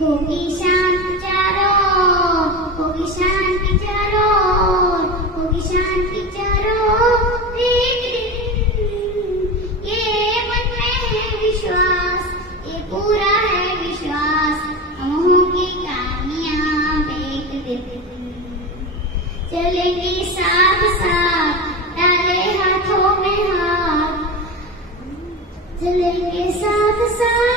होगी शांति चारों, होगी शांति चारों, होगी शांति चारों। एक दिन ये मन में है विश्वास, ये पूरा है विश्वास, हम होंगे कामयाब एक दिन। चलेंगे साथ साथ, डाले हाथों में हाथ, चलेंगे साथ साथ।